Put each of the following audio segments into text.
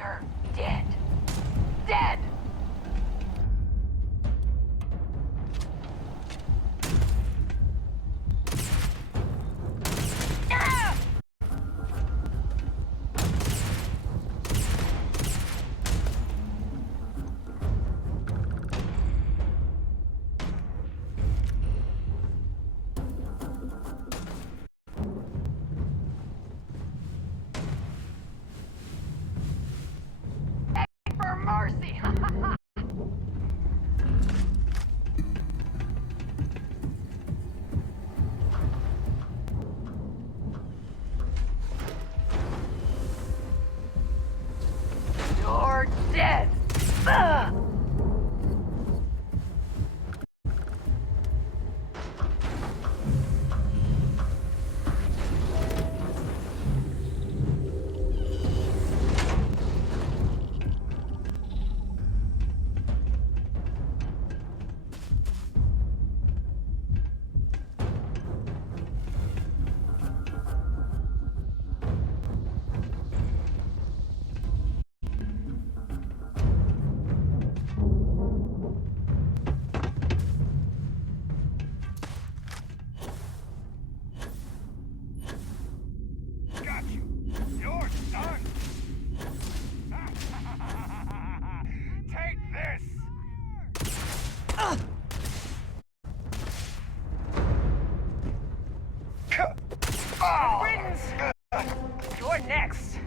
You're dead. Dead! Ah! For mercy! You're dead! Ugh! Got you. You're done. Take this. Oh. Riddance! You're next.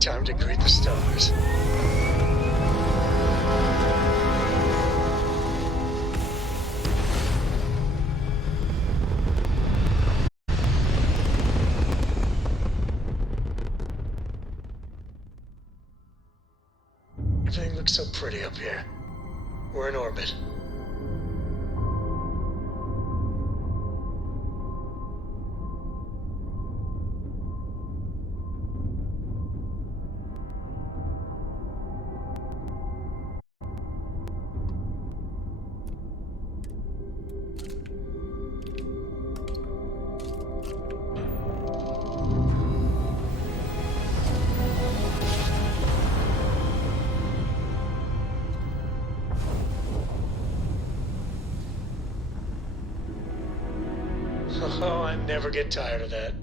Time to greet the stars. Everything looks so pretty up here. We're in orbit. Oh, I never get tired of that.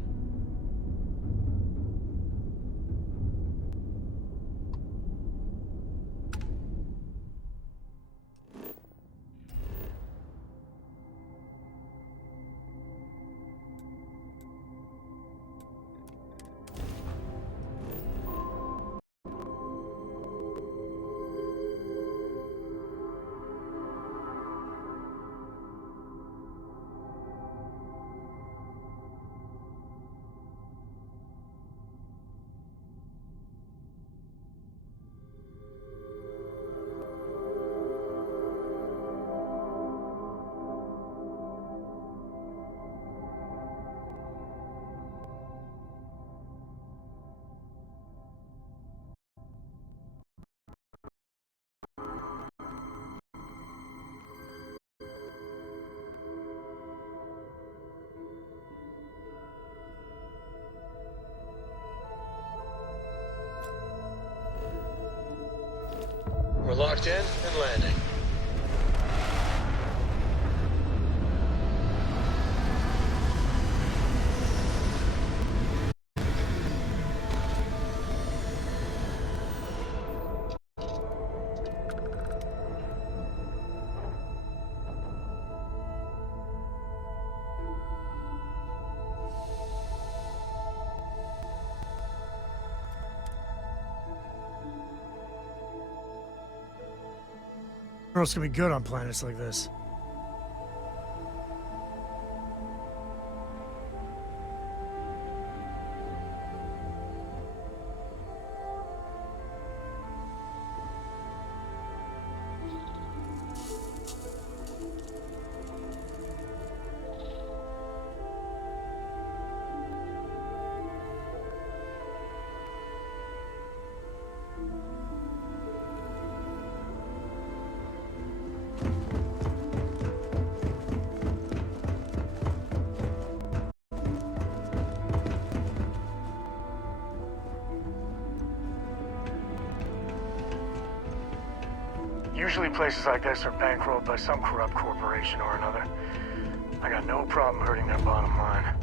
We're locked in and landing. Girls can be good on planets like this. Usually places like this are bankrolled by some corrupt corporation or another. I got no problem hurting their bottom line.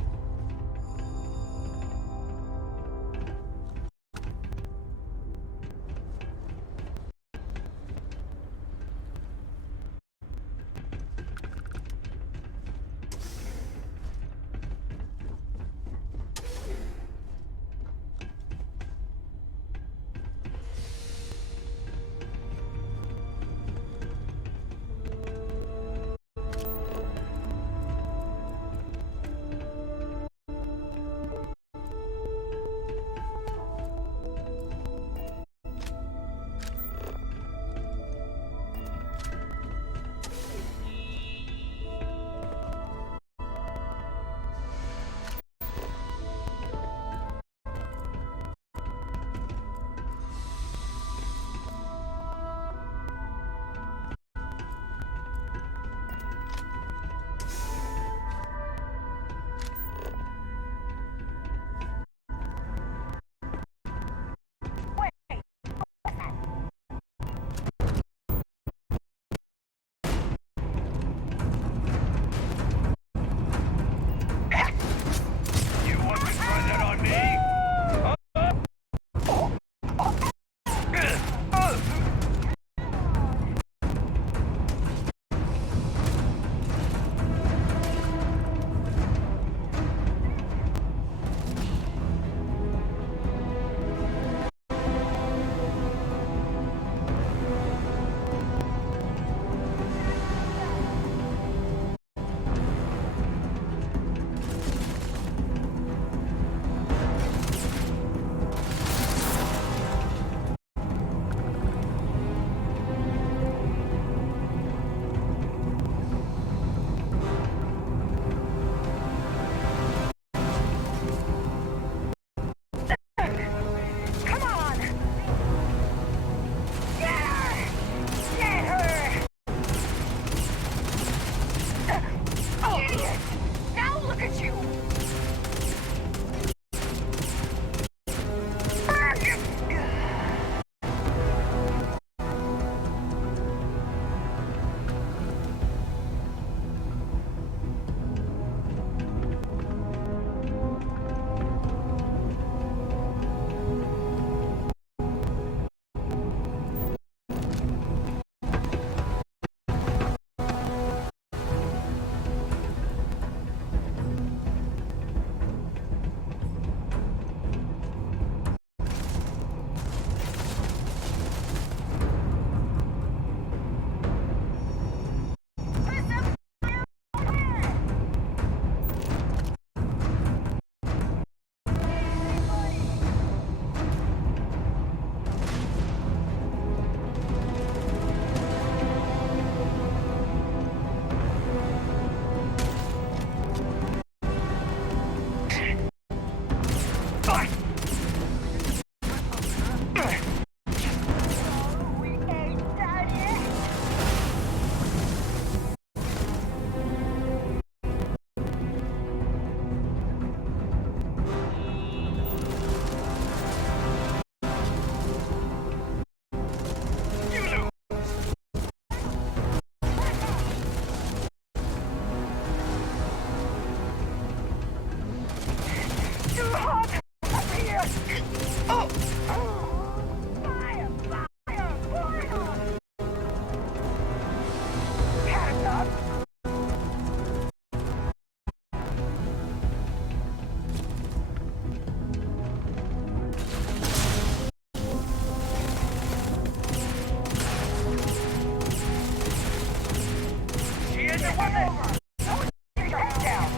Keep your head down.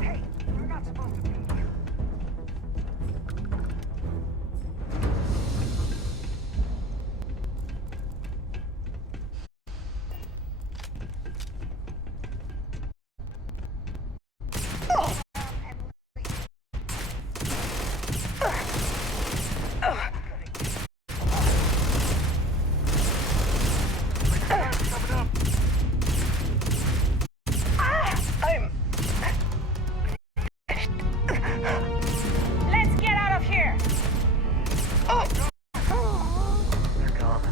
Hey, you're not supposed to be here. Let's get out of here. They're gone.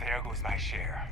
There goes my share.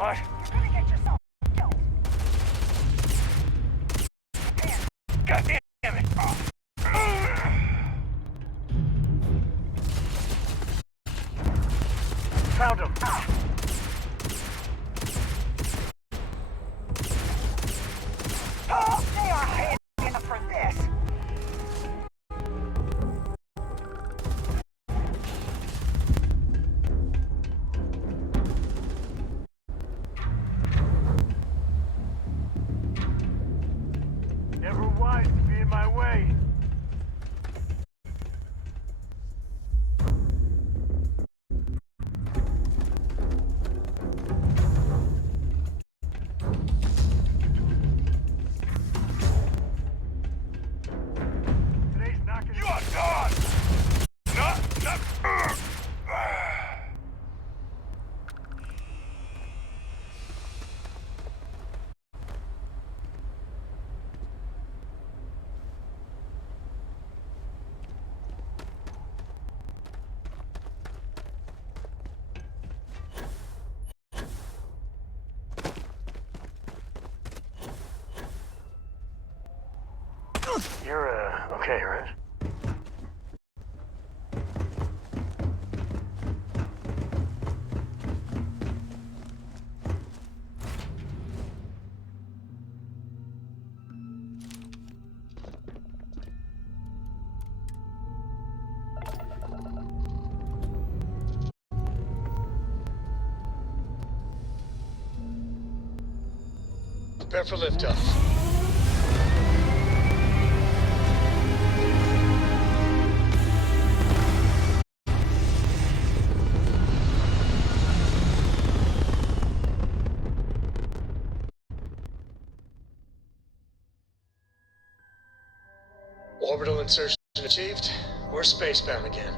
What? You're gonna get yourself killed. God damn it! Found him. Oh, they are paying enough for this. Never wise to be in my way. Today's not gonna You are gone! Not. You're, okay, right? Prepare for liftoff. Orbital insertion achieved. We're spacebound again.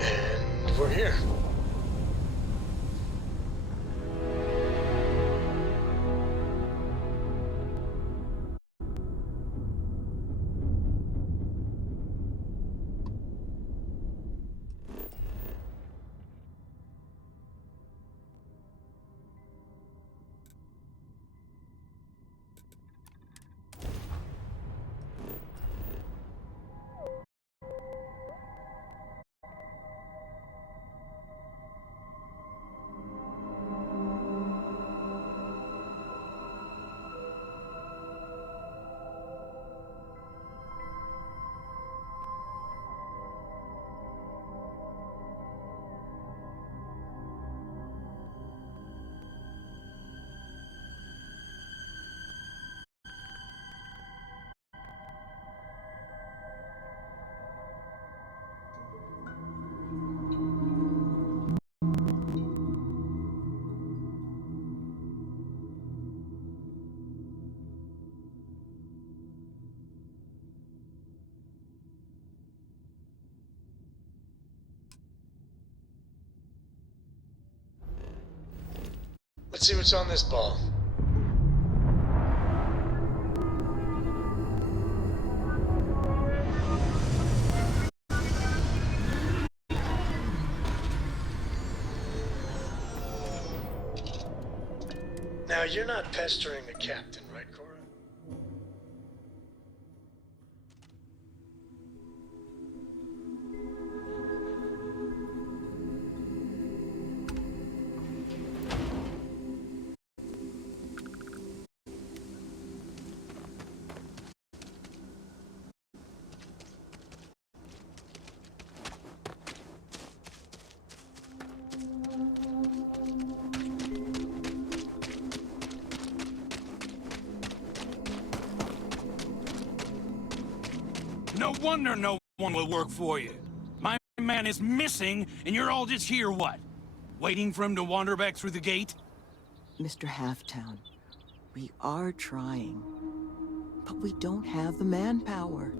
And we're here. Let's see what's on this ball. Now, you're not pestering the captain, right, Cora? No wonder no one will work for you. My man is missing, and you're all just here, what? Waiting for him to wander back through the gate? Mr. Halftown, we are trying, but we don't have the manpower.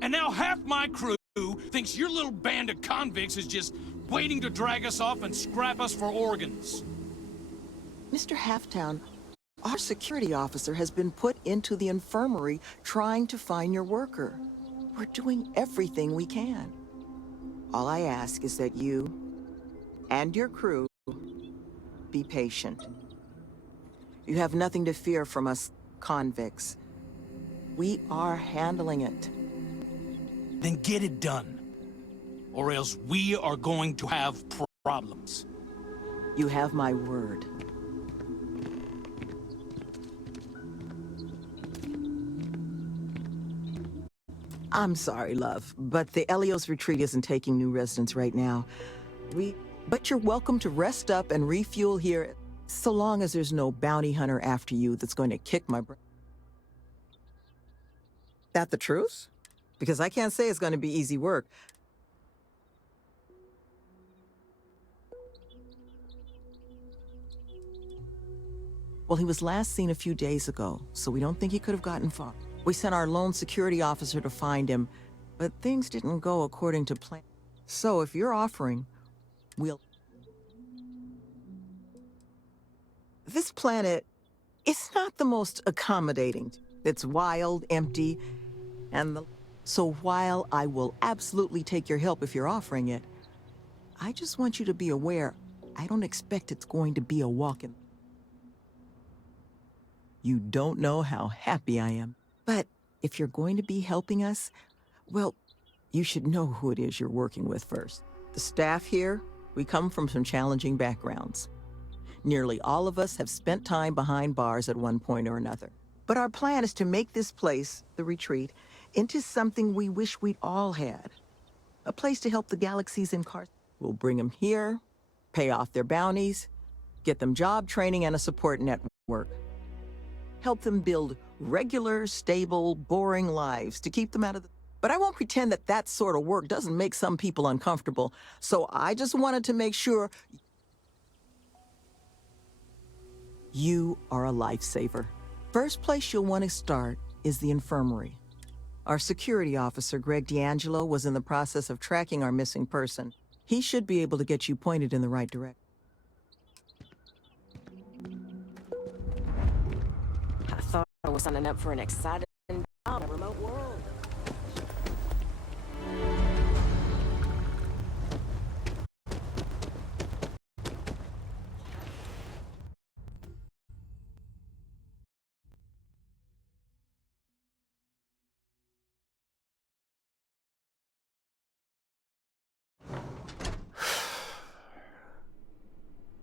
And now half my crew thinks your little band of convicts is just waiting to drag us off and scrap us for organs. Mr. Halftown, our security officer has been put into the infirmary trying to find your worker. We're doing everything we can. All I ask is that you and your crew be patient. You have nothing to fear from us convicts. We are handling it. Then get it done. Or else we are going to have problems. You have my word. I'm sorry, love, but the Elios retreat isn't taking new residents right now. But you're welcome to rest up and refuel here, so long as there's no bounty hunter after you that's going to kick my brain. That the truth? Because I can't say it's going to be easy work. Well, he was last seen a few days ago, so we don't think he could have gotten far. We sent our lone security officer to find him, but things didn't go according to plan. So if you're offering, we'll... This planet is not the most accommodating. It's wild, empty, So while I will absolutely take your help if you're offering it, I just want you to be aware, I don't expect it's going to be a walk-in. You don't know how happy I am. But if you're going to be helping us, well, you should know who it is you're working with first. The staff here, we come from some challenging backgrounds. Nearly all of us have spent time behind bars at one point or another. But our plan is to make this place, the retreat, into something we wish we'd all had. A place to help the galaxy's incarcerated. We'll bring them here, pay off their bounties, get them job training and a support network. Help them build regular, stable, boring lives to keep them out of the... But I won't pretend that that sort of work doesn't make some people uncomfortable. So I just wanted to make sure you are a lifesaver. First place you'll want to start is the infirmary. Our security officer, Greg D'Angelo, was in the process of tracking our missing person. He should be able to get you pointed in the right direction. I thought I was signing up for an exciting job in a remote world.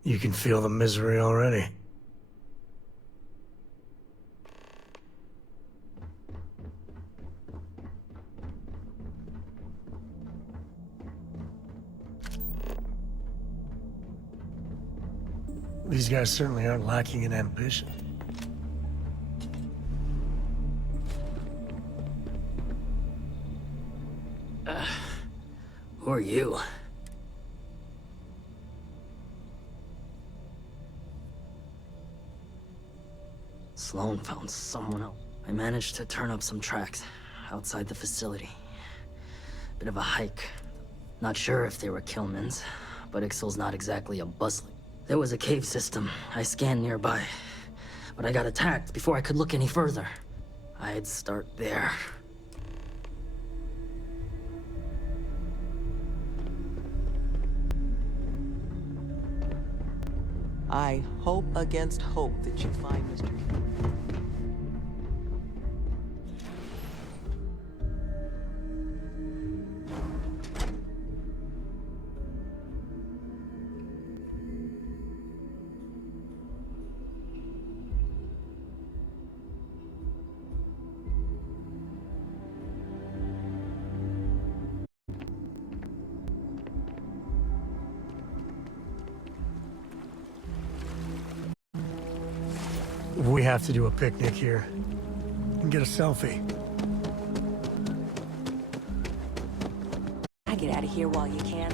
You can feel the misery already. These guys certainly aren't lacking in ambition. Who are you? Sloan found someone else. I managed to turn up some tracks outside the facility. Bit of a hike. Not sure if they were Killman's, but Ixal's not exactly a bustling. There was a cave system I scanned nearby, but I got attacked before I could look any further. I'd start there. I hope against hope that you find Mr. We have to do a picnic here and get a selfie. Get out of here while you can.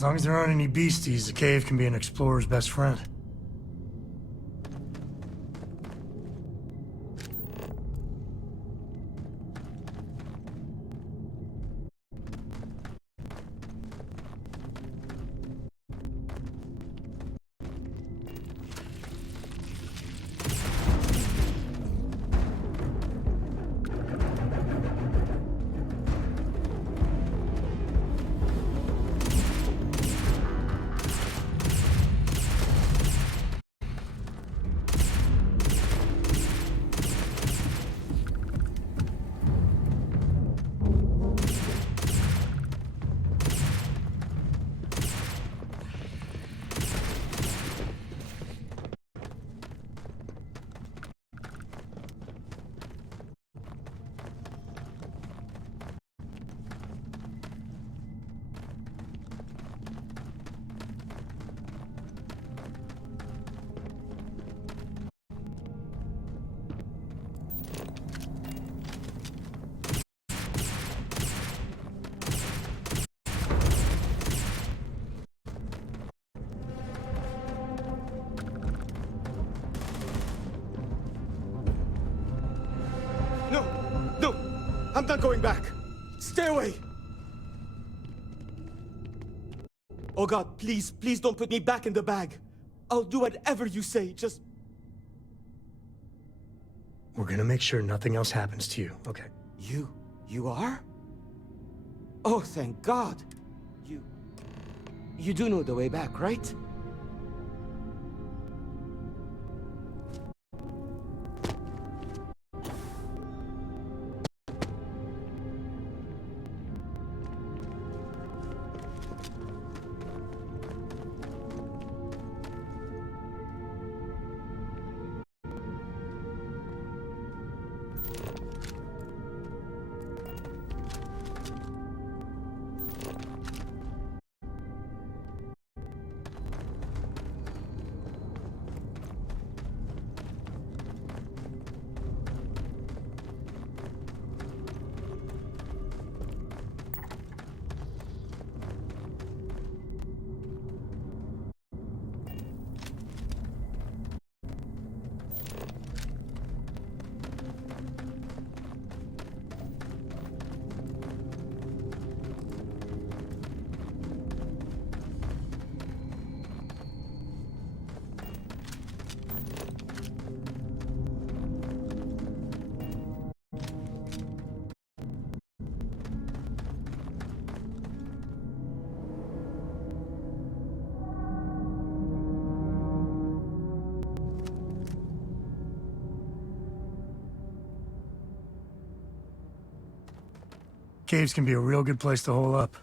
As long as there aren't any beasties, the cave can be an explorer's best friend. No! No! I'm not going back! Stay away! Oh God, please, please don't put me back in the bag. I'll do whatever you say, just... We're gonna make sure nothing else happens to you, okay? You are? Oh, thank God. You do know the way back, right? Caves can be a real good place to hole up.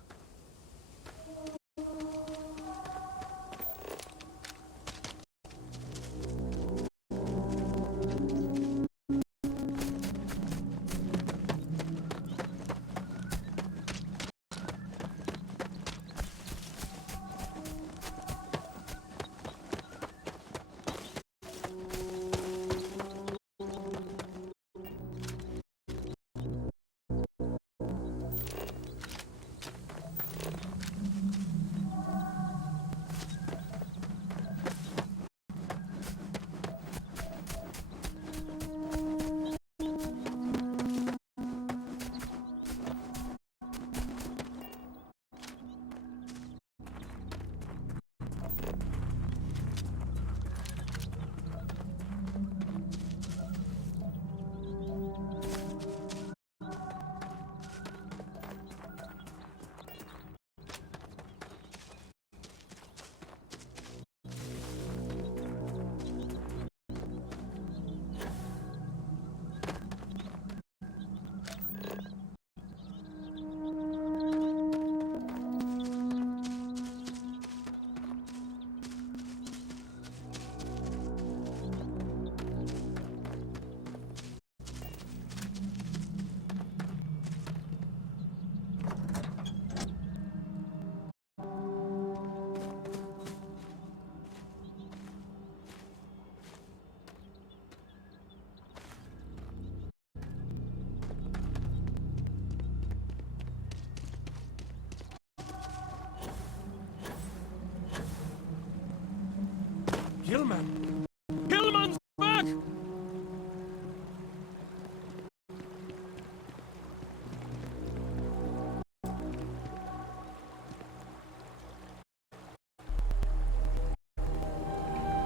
Gilman! Gilman's back!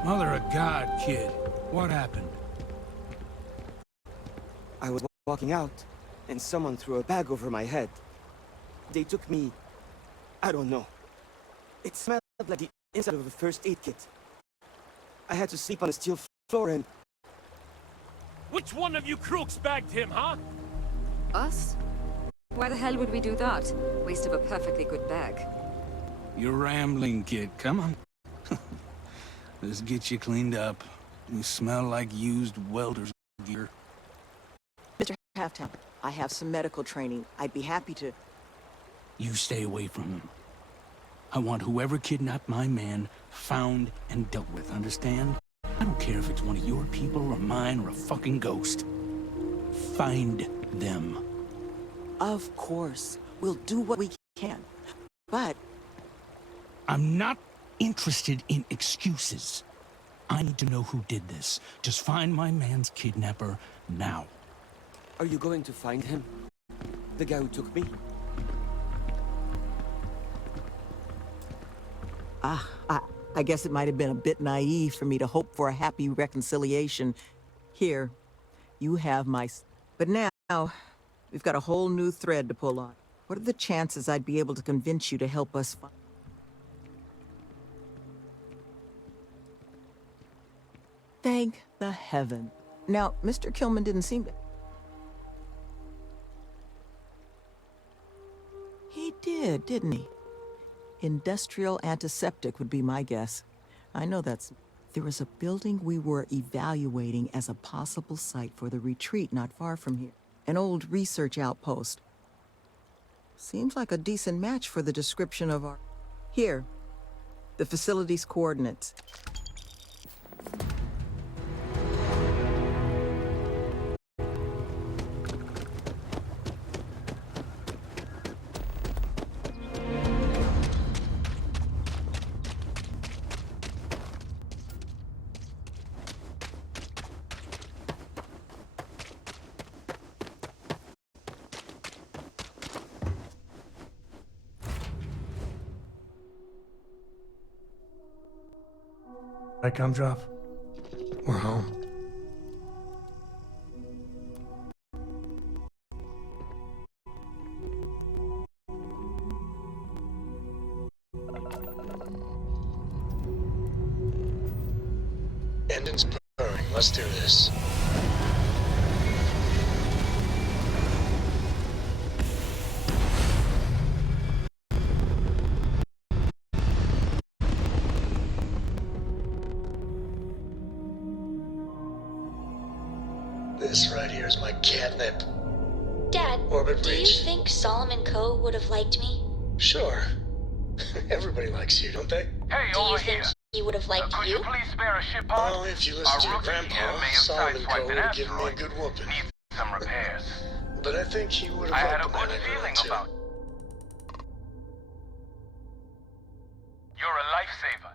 Mother of God, kid. What happened? I was walking out, and someone threw a bag over my head. They took me... I don't know. It smelled like the inside of a first aid kit. I had to sleep on a steel floor and... Which one of you crooks bagged him, huh? Us? Why the hell would we do that? Waste of a perfectly good bag. You're rambling, kid. Come on. Let's get you cleaned up. You smell like used welder's gear. Mr. Halftown, I have some medical training. I'd be happy to... You stay away from him. I want whoever kidnapped my man found and dealt with, understand? I don't care if it's one of your people or mine or a fucking ghost. Find them. Of course. We'll do what we can. But... I'm not interested in excuses. I need to know who did this. Just find my man's kidnapper now. Are you going to find him? The guy who took me? I guess it might have been a bit naive for me to hope for a happy reconciliation. Here, you have my... But now, we've got a whole new thread to pull on. What are the chances I'd be able to convince you to help us find... Thank the heaven. Now, Mr. Kilman didn't seem to... He did, didn't he? Industrial antiseptic would be my guess. I know that's... There was a building we were evaluating as a possible site for the retreat not far from here. An old research outpost. Seems like a decent match for the description of our... Here, the facility's coordinates. I come drop. We're home. Engine's purring. Let's do this. This right here is my catnip. Dad, Orbit do you reach. think Solomon Coe would have liked me? Sure. Everybody likes you, don't they? Hey, Do you over think here. he would have liked Could you? you please spare a ship pod? Oh, if you listen to your Our rookie here grandpa, may have Solomon sideswiped Cole an would have given me a asteroid. good whooping. Needs some repairs. But I think he would I have had a helped the good manager feeling too. about. You're a lifesaver.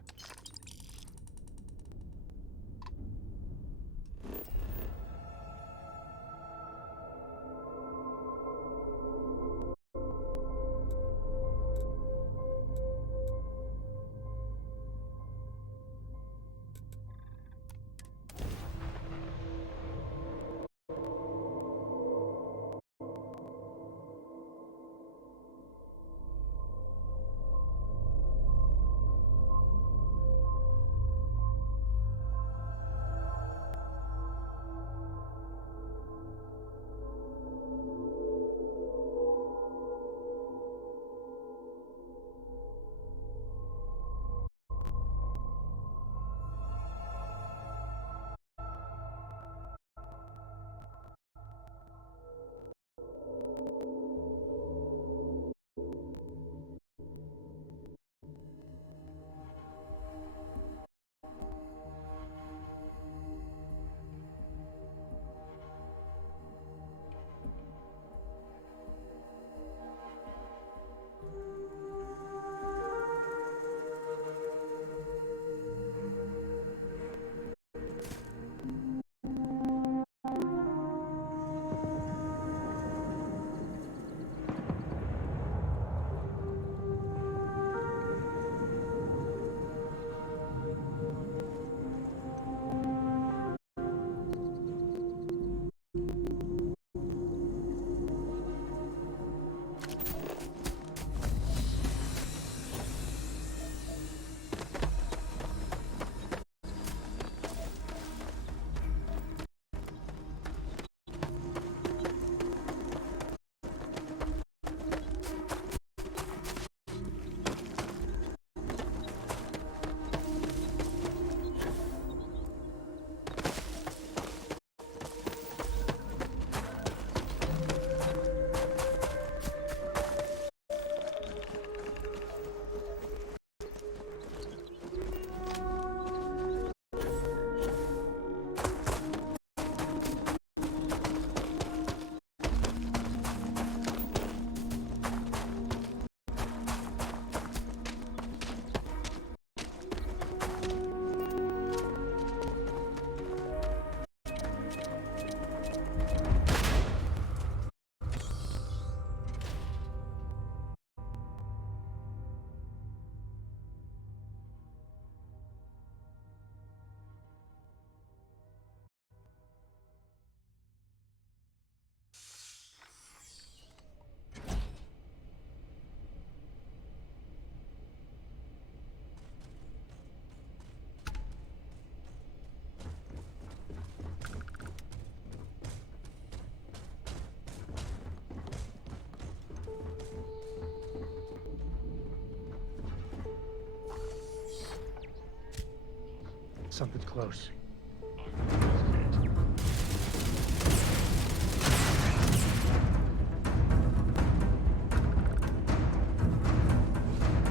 Something close.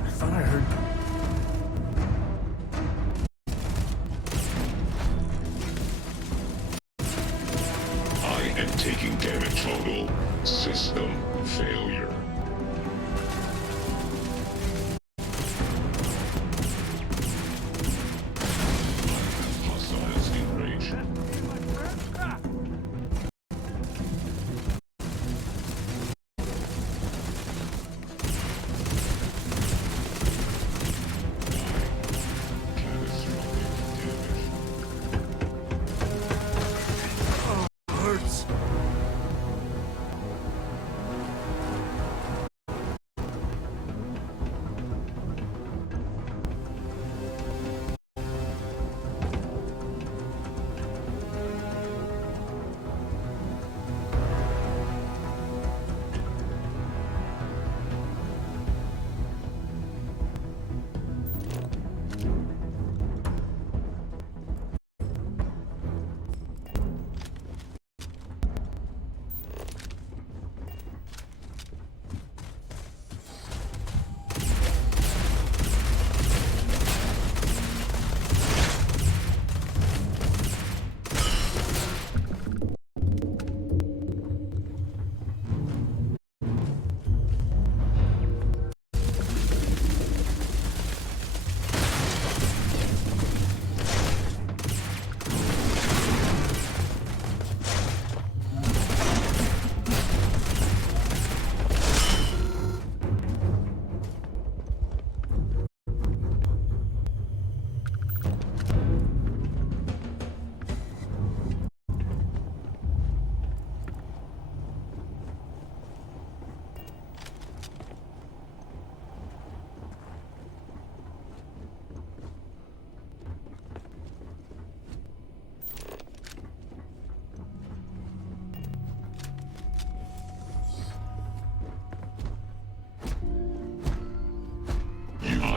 I thought I heard. I am taking damage. Total system failure. Hostile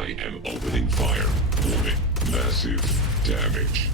I am opening fire. Warning, massive damage.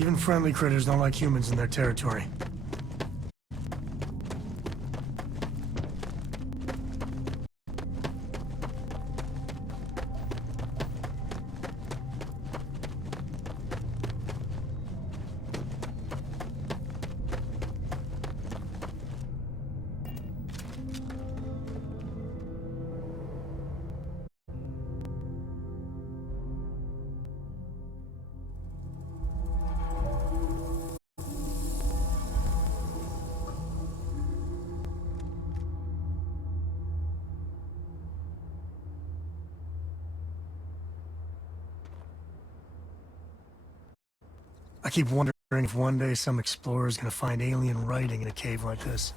Even friendly critters don't like humans in their territory. I keep wondering if one day some explorer is gonna find alien writing in a cave like this.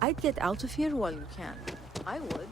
I'd get out of here while you can. I would.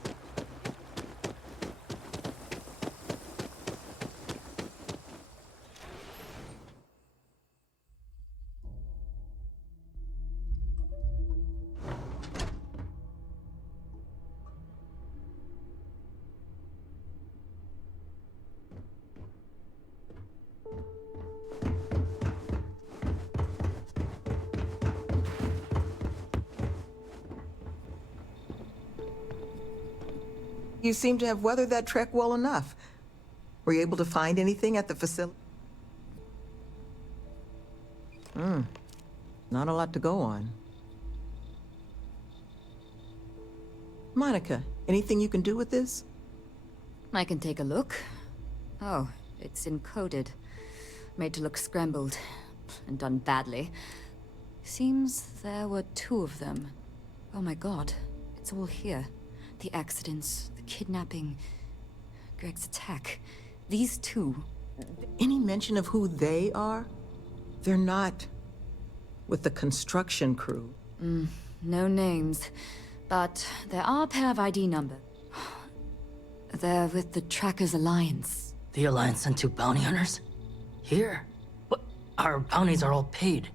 You seem to have weathered that trek well enough. Were you able to find anything at the facility? Not a lot to go on. Monica, anything you can do with this? I can take a look. Oh, it's encoded. Made to look scrambled. And done badly. Seems there were 2 of them. Oh my god, it's all here. The accidents, the kidnapping, Greg's attack. These 2. Any mention of who they are? They're not with the construction crew. No names. But there are a pair of ID numbers. They're with the Trackers Alliance. The Alliance sent 2 bounty hunters? Here? But our bounties are all paid.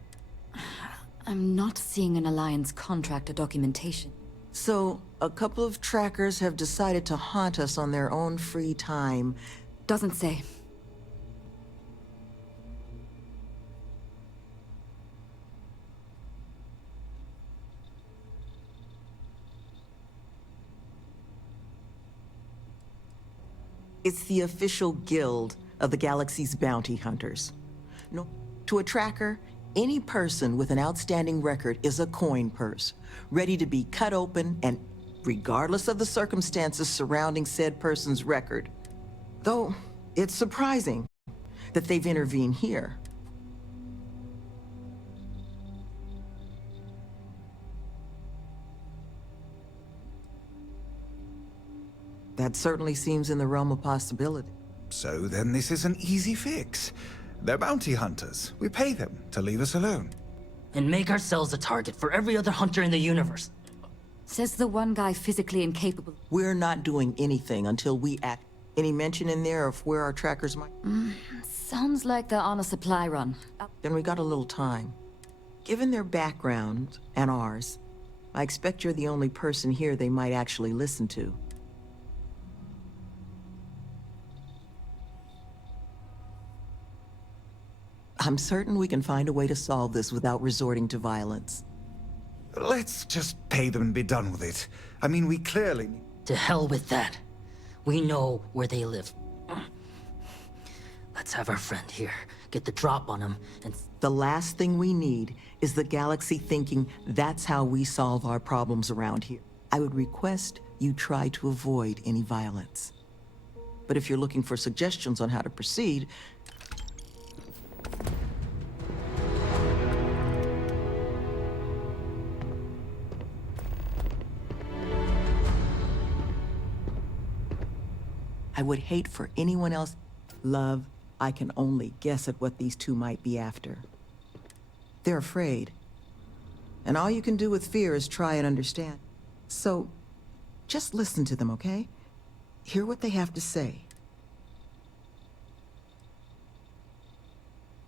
I'm not seeing an Alliance contract or documentation. So, a couple of trackers have decided to haunt us on their own free time. Doesn't say. It's the official guild of the galaxy's bounty hunters. No, to a tracker, any person with an outstanding record is a coin purse, ready to be cut open and regardless of the circumstances surrounding said person's record. Though, it's surprising that they've intervened here. That certainly seems in the realm of possibility. So then this is an easy fix. They're bounty hunters. We pay them to leave us alone. And make ourselves a target for every other hunter in the universe. Says the one guy physically incapable. We're not doing anything until we act. Any mention in there of where our trackers might? Sounds like they're on a supply run. Then we got a little time. Given their background and ours, I expect you're the only person here they might actually listen to. I'm certain we can find a way to solve this without resorting to violence. Let's just pay them and be done with it. I mean, we clearly... To hell with that. We know where they live. Let's have our friend here get the drop on them and... The last thing we need is the galaxy thinking that's how we solve our problems around here. I would request you try to avoid any violence. But if you're looking for suggestions on how to proceed, I would hate for anyone else. Love, I can only guess at what these 2 might be after. They're afraid. And all you can do with fear is try and understand. So, just listen to them, okay? Hear what they have to say.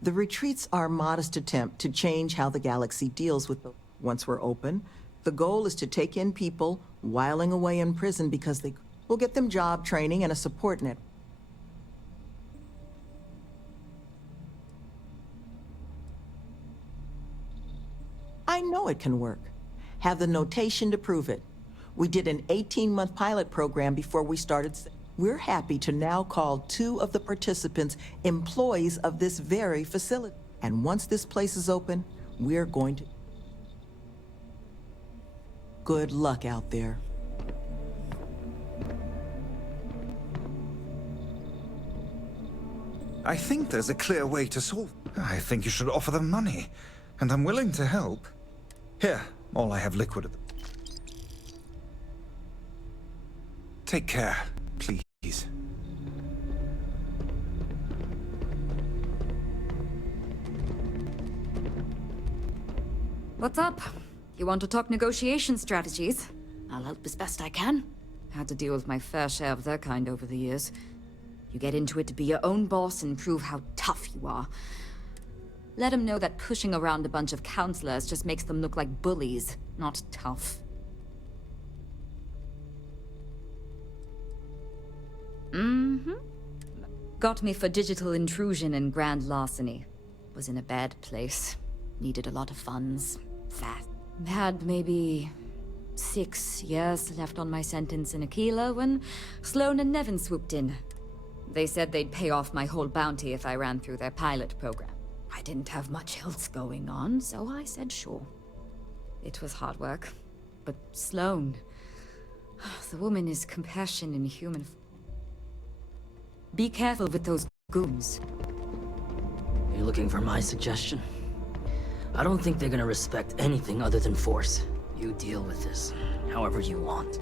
The retreats are a modest attempt to change how the galaxy deals with them. Once we're open, the goal is to take in people whiling away in prison because they will get them job training and a support net. I know it can work. Have the notation to prove it. We did an 18-month pilot program before we started. We're happy to now call 2 of the participants employees of this very facility. And once this place is open, we're going to... Good luck out there. I think there's a clear way to solve. I think you should offer them money, and I'm willing to help. Here, all I have liquid. Take care, please. What's up? You want to talk negotiation strategies? I'll help as best I can. Had to deal with my fair share of their kind over the years. You get into it to be your own boss and prove how tough you are. Let them know that pushing around a bunch of counselors just makes them look like bullies, not tough. Mm-hmm. Got me for digital intrusion and grand larceny. Was in a bad place. Needed a lot of funds. Fast. Had maybe 6 years left on my sentence in Aquila when Sloan and Nevin swooped in. They said they'd pay off my whole bounty if I ran through their pilot program. I didn't have much else going on, so I said sure. It was hard work. But Sloan... the woman is compassion in human... Be careful with those goons. Are you looking for my suggestion? I don't think they're gonna respect anything other than force. You deal with this however you want.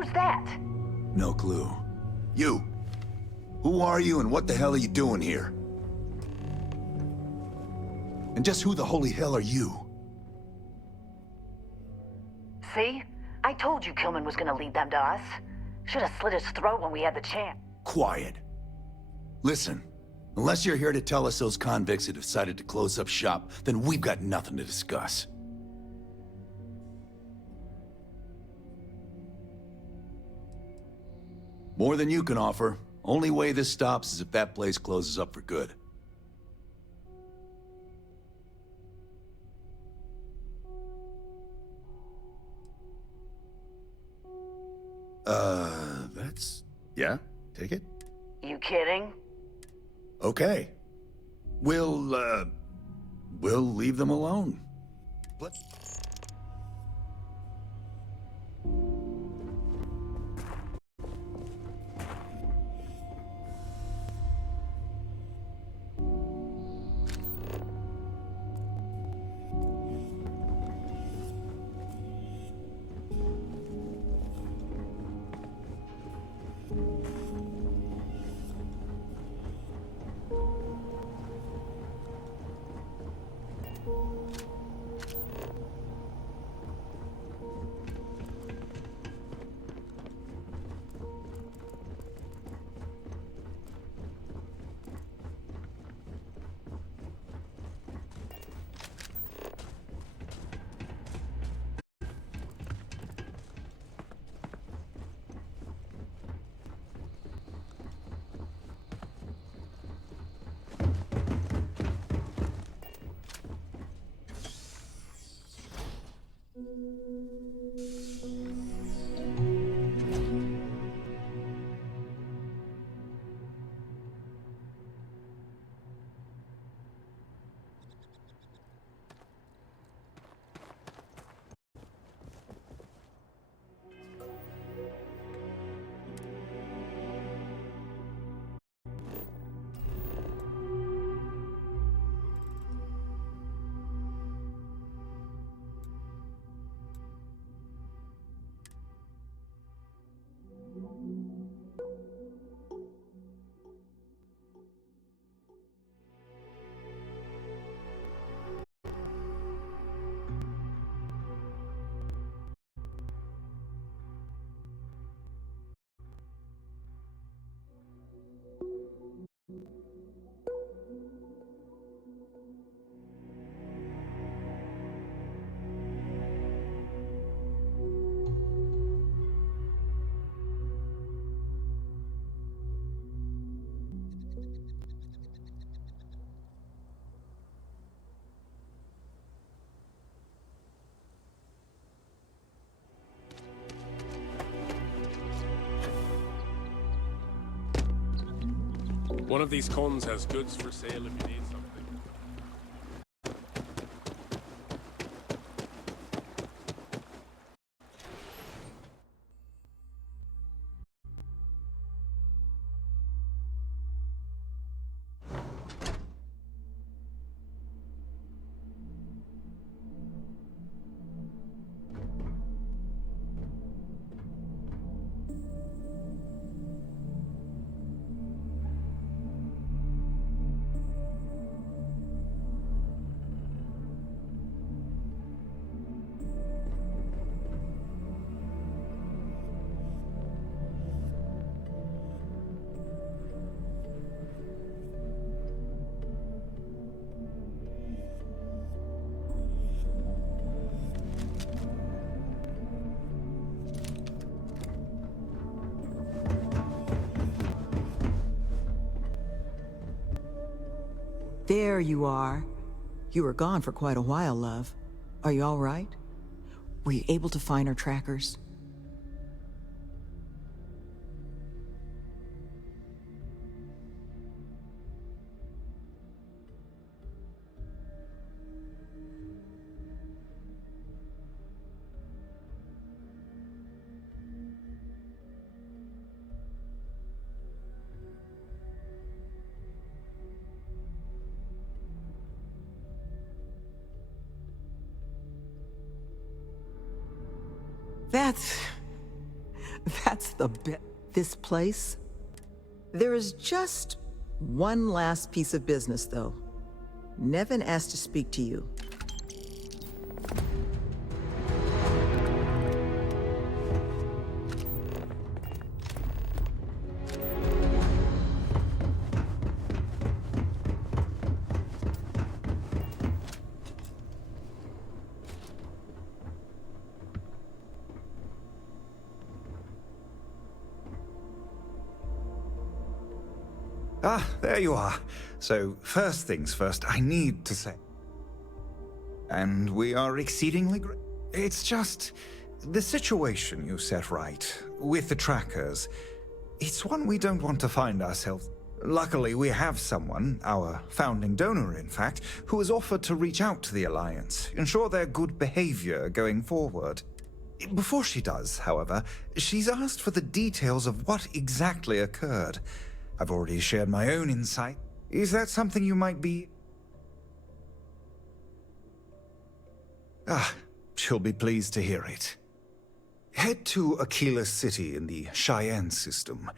Who's that? No clue. You! Who are you and what the hell are you doing here? And just who the holy hell are you? See? I told you Kilman was gonna lead them to us. Should have slit his throat when we had the chance. Quiet. Listen, unless you're here to tell us those convicts have decided to close up shop, then we've got nothing to discuss. More than you can offer. Only way this stops is if that place closes up for good. Yeah? Take it? You kidding? Okay. We'll leave them alone. But... One of these cons has goods for sale if you need something. There you are. You were gone for quite a while, love. Are you all right? Were you able to find our trackers? That's the bit. This place? There is just one last piece of business, though. Nevin asked to speak to you. Ah, there you are. So, first things first, I need to say. And we are exceedingly It's just the situation you set right with the trackers. It's one we don't want to find ourselves. Luckily, we have someone, our founding donor in fact, who has offered to reach out to the Alliance, ensure their good behavior going forward. Before she does, however, she's asked for the details of what exactly occurred. I've already shared my own insight. Is that something you might be... Ah, she'll be pleased to hear it. Head to Aquila City in the Cheyenne system.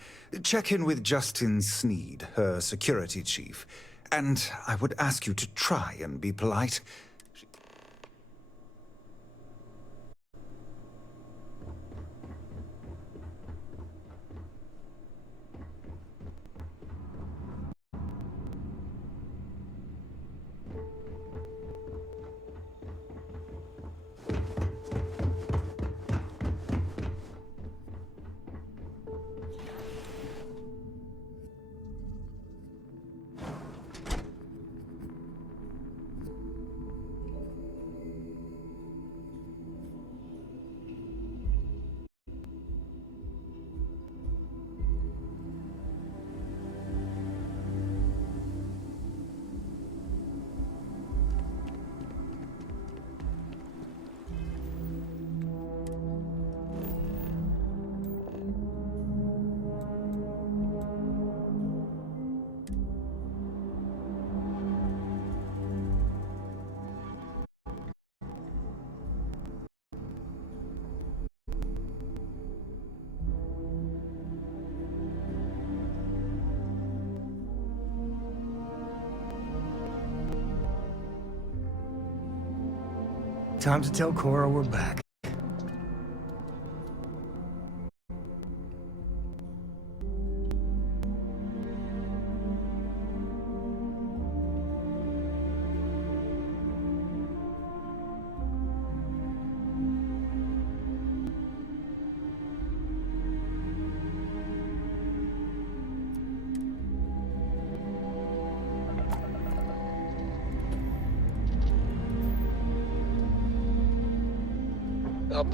Check in with Justin Sneed, her security chief. And I would ask you to try and be polite. Time to tell Cora we're back.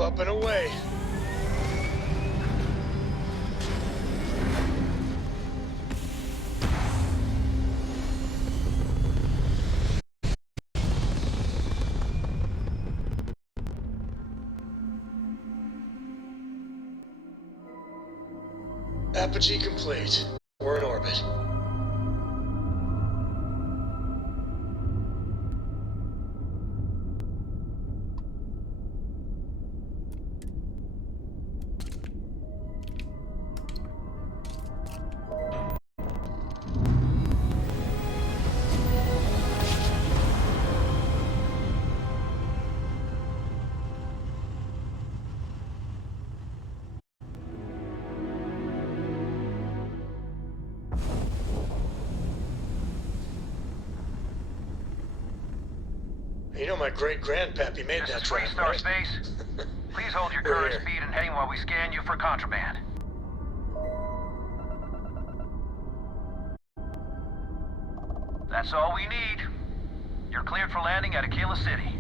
Up, and away. Apogee complete. We're in orbit. You know my great-grandpappy made that This is drive, Freestar right? Space. Please hold your We're current here. speed and heading while we scan you for contraband. That's all we need. You're cleared for landing at Aquila City.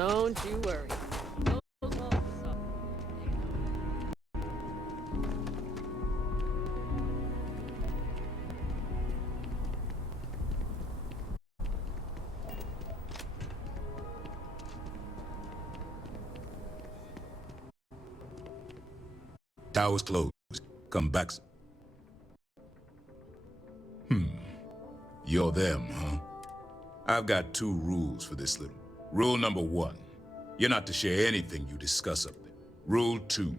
Don't you worry. Those walls are soft. Tower's closed. Come back. You're them, huh? I've got two rules for this little. Rule number 1, you're not to share anything you discuss up there. Rule 2,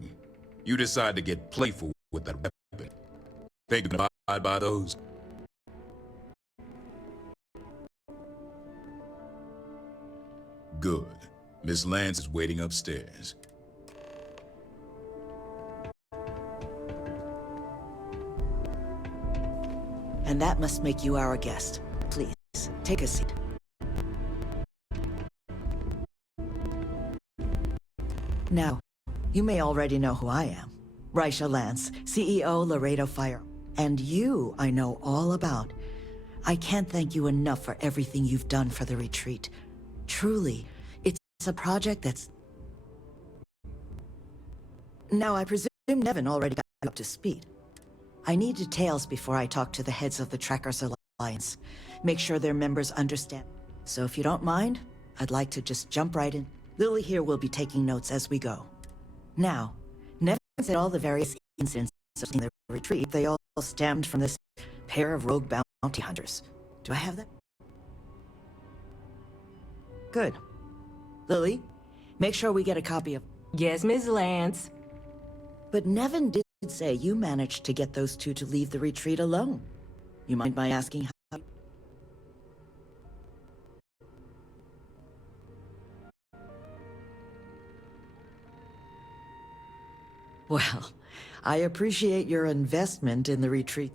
you decide to get playful with that weapon. Think you can abide by those? Good. Miss Lance is waiting upstairs. And that must make you our guest. Please, take a seat. Now, you may already know who I am. Raisha Lance, CEO Laredo Fire. And you, I know all about. I can't thank you enough for everything you've done for the retreat. Truly, it's a project that's... Now, I presume Nevin already got up to speed. I need details before I talk to the heads of the Trackers Alliance. Make sure their members understand. So if you don't mind, I'd like to just jump right in. Lily here will be taking notes as we go. Now, Nevin said all the various incidents in the retreat, they all stemmed from this pair of rogue bounty hunters. Do I have that? Good. Lily, make sure we get a copy of... Yes, Ms. Lance. But Nevin did say you managed to get those two to leave the retreat alone. You mind my asking how? Well, I appreciate your investment in the retreat.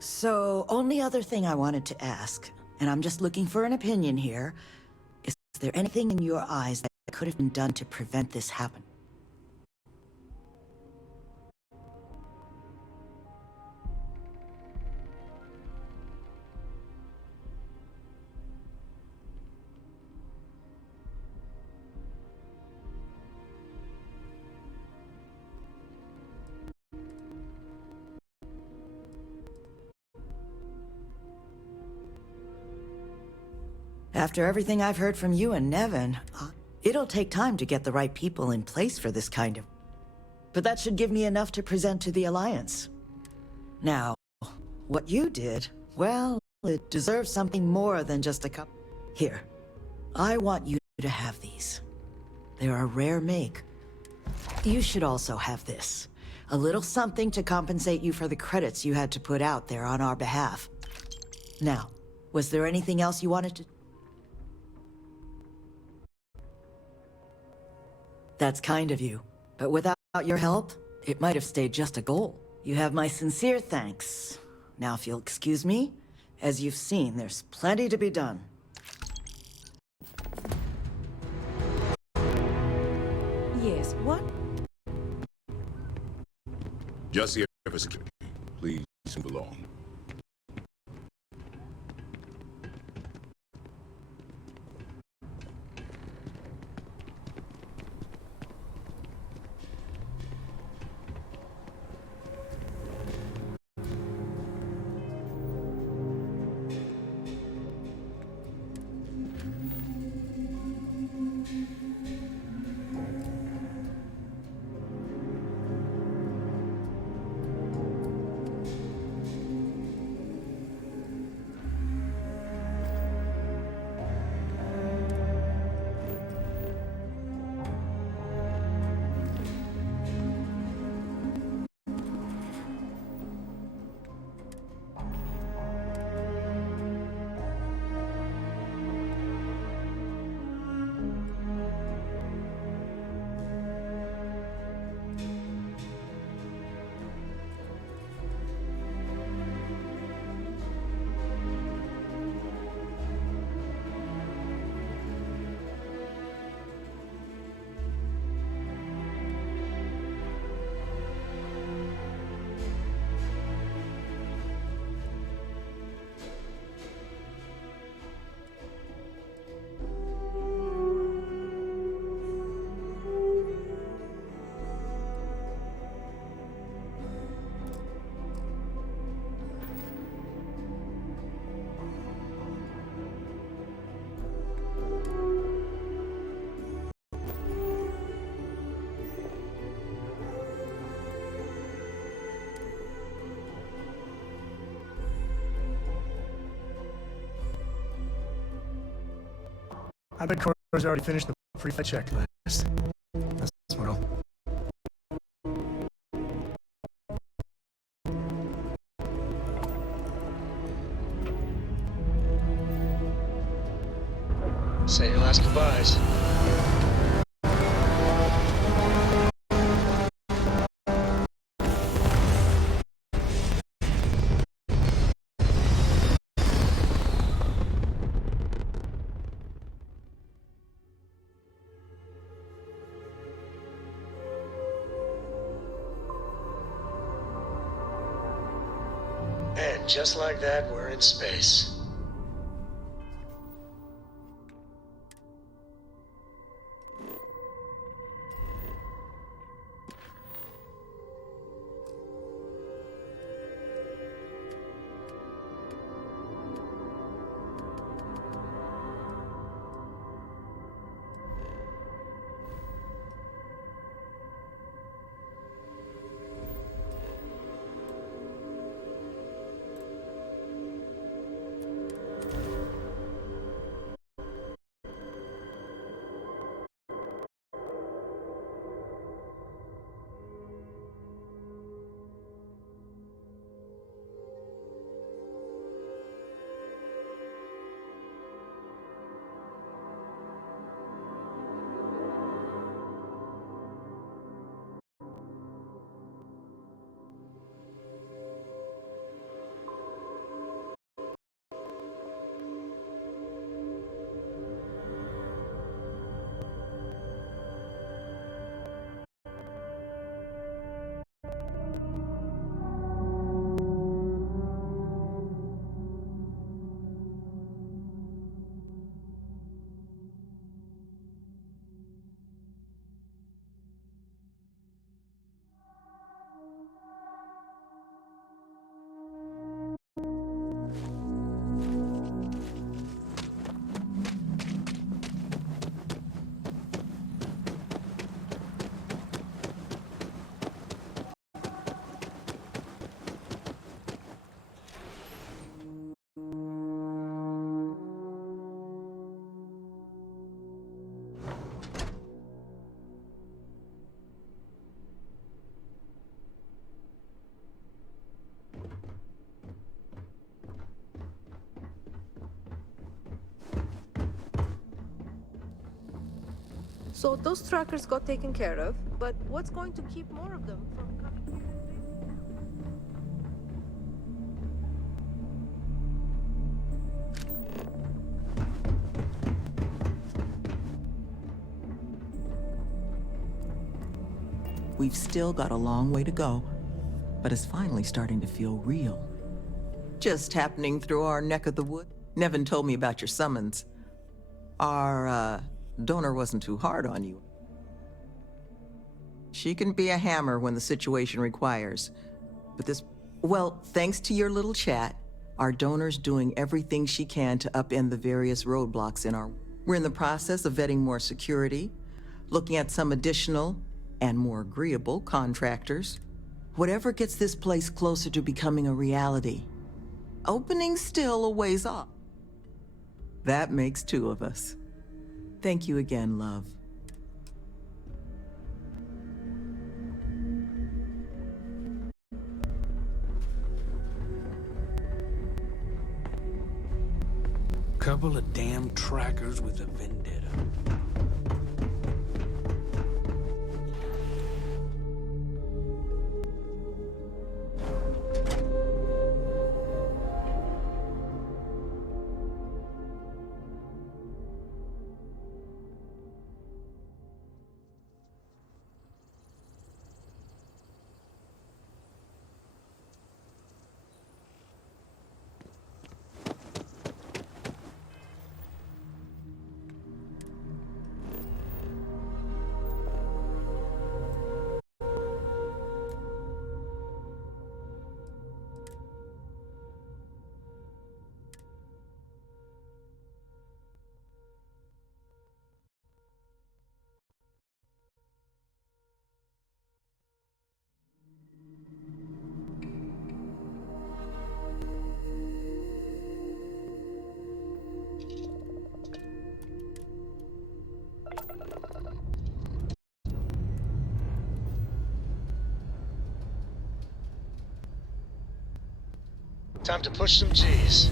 So, only other thing I wanted to ask, and I'm just looking for an opinion here, is there anything in your eyes that could have been done to prevent this happening? After everything I've heard from you and Nevin, it'll take time to get the right people in place for this kind of... But that should give me enough to present to the Alliance. Now, what you did, well, it deserves something more than just a cup. Here, I want you to have these. They're a rare make. You should also have this. A little something to compensate you for the credits you had to put out there on our behalf. Now, was there anything else you wanted to... That's kind of you. But without your help, it might have stayed just a goal. You have my sincere thanks. Now, if you'll excuse me, as you've seen, there's plenty to be done. Yes, what? Just here for security. Please move along. I bet Cora's already finished the pre-flight checklist. That's what I'll... Say your last goodbyes. And just like that, we're in space. So those trackers got taken care of, but what's going to keep more of them from coming? We've still got a long way to go, but it's finally starting to feel real. Just happening through our neck of the wood. Nevin told me about your summons. Our, donor wasn't too hard on you. She can be a hammer when the situation requires. But well, thanks to your little chat, our donor's doing everything she can to upend the various roadblocks in our... We're in the process of vetting more security, looking at some additional and more agreeable contractors. Whatever gets this place closer to becoming a reality. Opening's still a ways off. That makes two of us. Thank you again, love. Couple of damn trackers with a vendetta. Time to push some G's.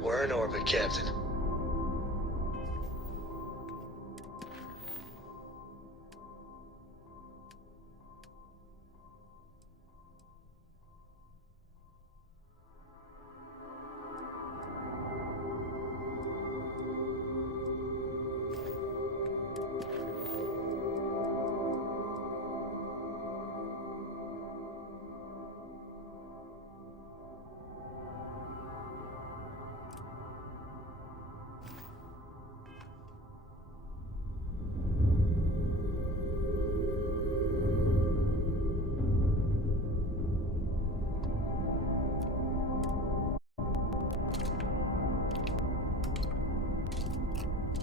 We're in orbit, Captain.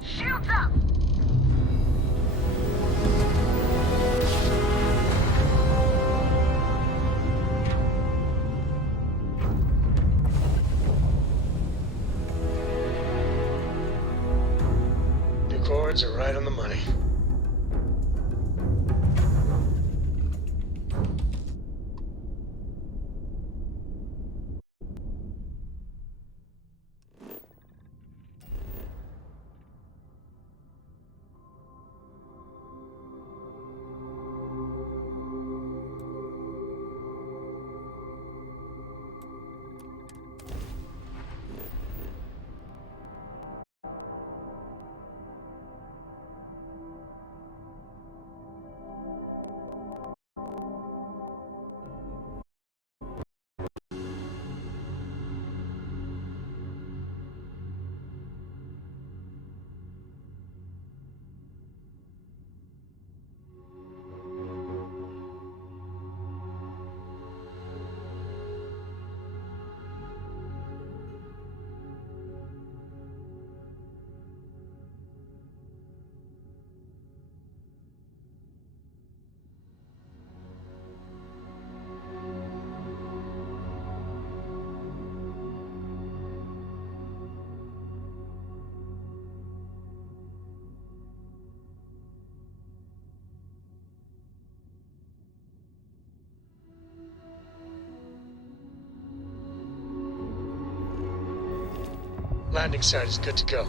Shields up! Your chords are right on the money. Landing site is good to go.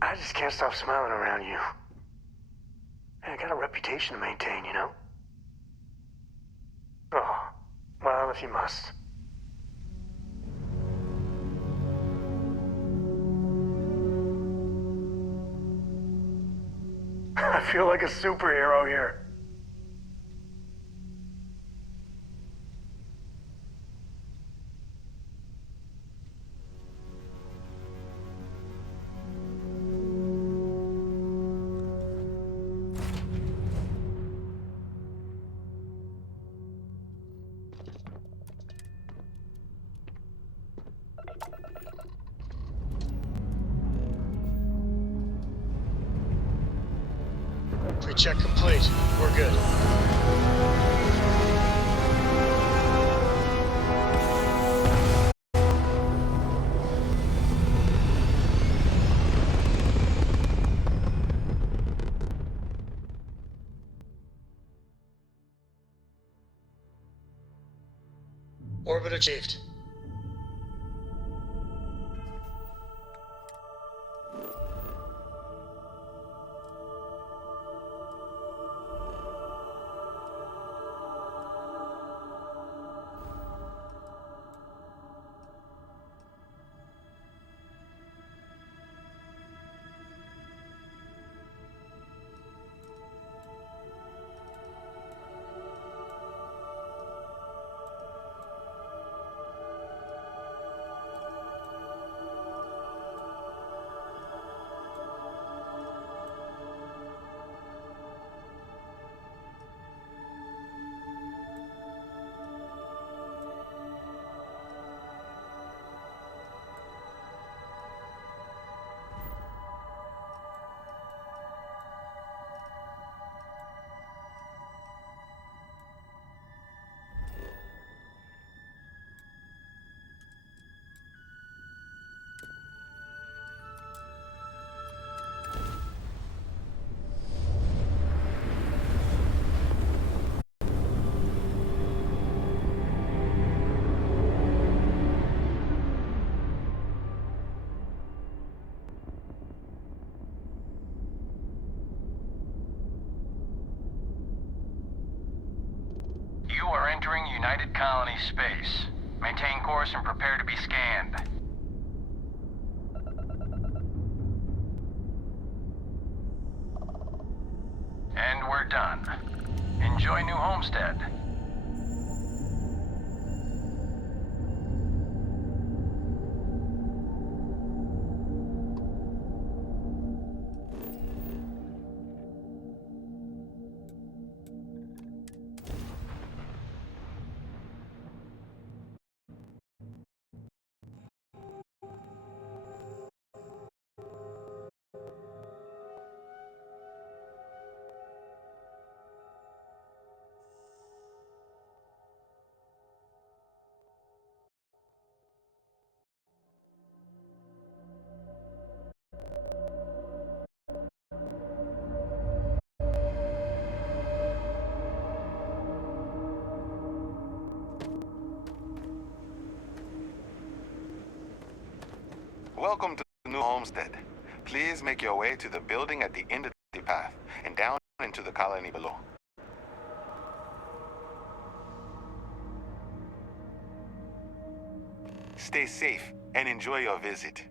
I just can't stop smiling around you. Hey, I got a reputation to maintain, you know? Oh, well, if you must. I feel like a superhero here. check complete. We're good. Orbit achieved. You are entering United Colony space. Maintain course and prepare to be scanned. And we're done. Enjoy New Homestead. Welcome to the New Homestead. Please make your way to the building at the end of the path and down into the colony below. Stay safe and enjoy your visit.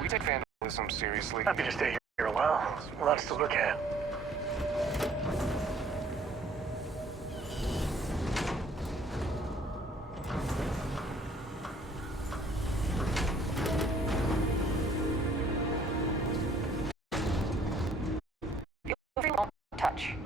We take vandalism seriously. Happy to stay here a while. Lots to look at. Feel free to touch.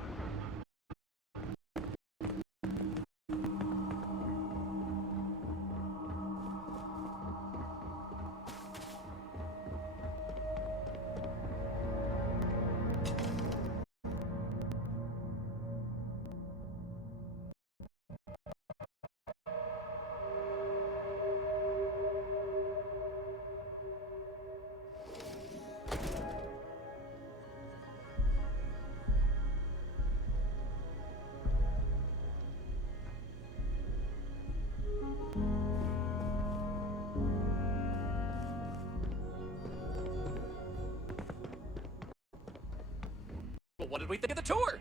What did we think of the tour?